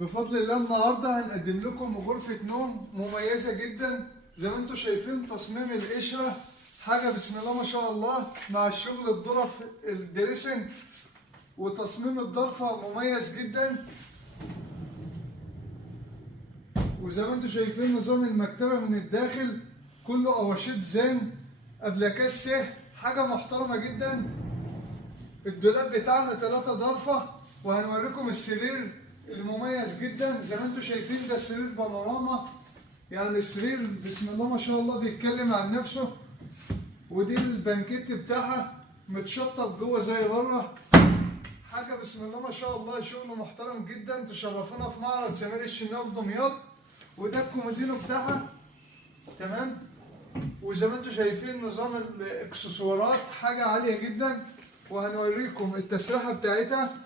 بفضل الله النهارده هنقدم لكم غرفة نوم مميزة جدا. زي ما انتم شايفين تصميم القشرة حاجة بسم الله ما شاء الله، مع الشغل الظرف الدريسنج وتصميم الضرفة مميز جدا. وزي ما انتم شايفين نظام المكتبة من الداخل كله اواشيط زان ابلكاس سه، حاجة محترمة جدا. الدولاب بتاعنا 3 ضرفة، وهنوريكم السرير المميز جدا. زي ما انتم شايفين ده سرير بانوراما، يعني السرير بسم الله ما شاء الله بيتكلم عن نفسه. ودي البانكيت بتاعها متشطب جوه زي بره، حاجه بسم الله ما شاء الله، شغل محترم جدا. تشرفونا في معرض سمير الشناوي في دمياط. وده الكومودينو بتاعها، تمام. وزي ما انتم شايفين نظام الاكسسوارات حاجه عاليه جدا، وهنوريكم التسريحه بتاعتها.